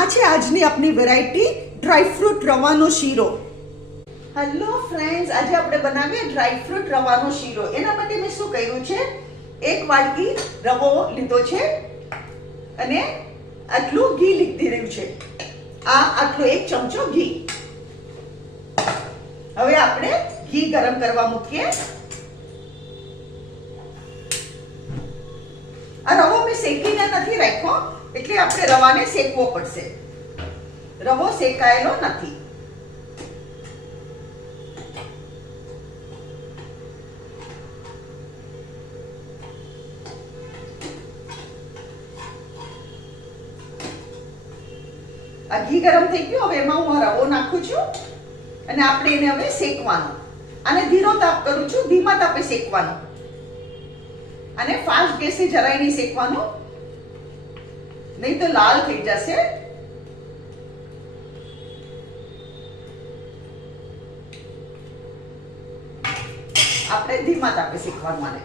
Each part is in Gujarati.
આ છે આજની આપણી વેરાયટી ડ્રાયફ્રૂટ રવાનો શીરો. હેલો ફ્રેન્ડ્સ, આજે આપણે બનાવીએ ડ્રાયફ્રૂટ રવાનો શીરો. એના માટે મેં શું કર્યું છે, એક વાટકી રવો લીધો છે અને આટલું ઘી લીધી રહ્યું છે. આટલો એક ચમચો ઘી. હવે આપણે ઘી ગરમ કરવા મૂકીએ. આ રવો મેં શેકીને નથી રાખ્યો, એટલે આપણે રવાને શેકવો પડશે. રવો શેકાયેલો નથી. આ ઘી ગરમ થઈ ગયું. હવે એમાં હું રવો નાખું છું અને આપણે એને હવે શેકવાનું. આને ધીરો તાપ કરું છું, ધીમા તાપે શેકવાનું. અને ફાસ્ટ ગેસે જરાય નહીં શેકવાનું, નહીં તો લાલ થઈ જશે. આપણે ધીમા તાપે શેકવાનું.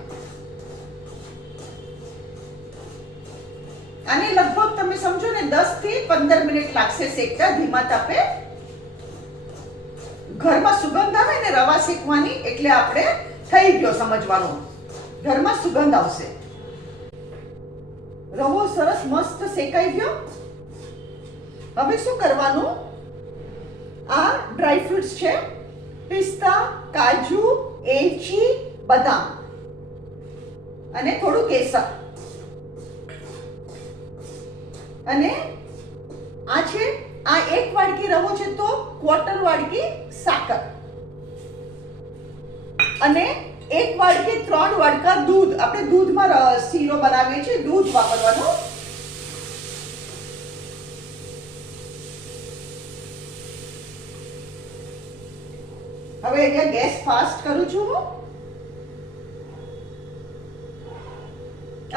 આને લગભગ તમે સમજો ને 10 થી 15 મિનિટ લાગશે શેકતા ધીમા તાપે. ઘરમાં સુગંધ આવે ને રવા શેકવાની, એટલે આપણે થઈ ગયો સમજવાનું. ઘરમાં સુગંધ આવશે. રવો સરસ મસ્ત શેકાઈ ગયો. હવે શું કરવાનું, આ ડ્રાય ફ્રૂટ્સ છે, પિસ્તા, કાજુ, એલચી, બદામ અને થોડું કેસર. અને આ છે, આ એક વાડકી રવો છે તો ક્વાર્ટર વાડકી સાકર અને એક વાડકી 3 વાડકા દૂધ. આપણે દૂધમાં શીરો બનાવીએ છીએ, દૂધ વાપરવાનું. હવે અહીંયા ગેસ ફાસ્ટ કરું છું હું.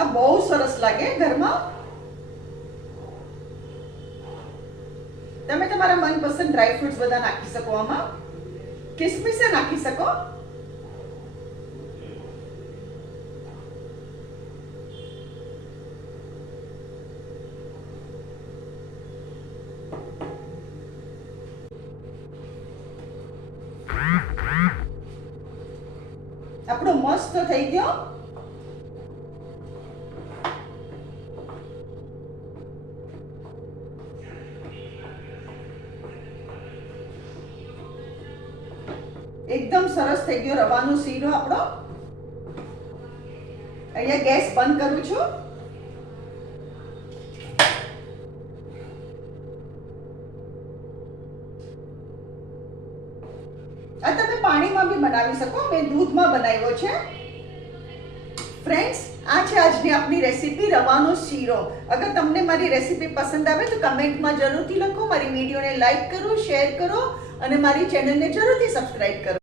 આ બહુ સરસ લાગે ઘરમાં. તમે તમારા મનપસંદ ડ્રાય ફ્રૂટ્સ બધા નાખી શકો. આમાં કિસમિસ નાખી શકો. આપણો મસ્ત થઈ ગયો. એકદમ સરસ થઈ ગયો રવાનો શીરો આપણો. અહીંયા ગેસ બંધ કરું છું. આ તમે પાણીમાં બી બનાવી શકો, મેં દૂધમાં બનાવ્યો છે. ફ્રેન્ડ્સ, આ છે આજની આપણી રેસીપી રવાનો શીરો. અગર તમને મારી રેસીપી પસંદ આવે તો કમેન્ટમાં જરૂરથી લખો. મારી વિડીયોને લાઈક કરો, શેર કરો અને મારી ચેનલને જરૂરથી સબસ્ક્રાઇબ કરો.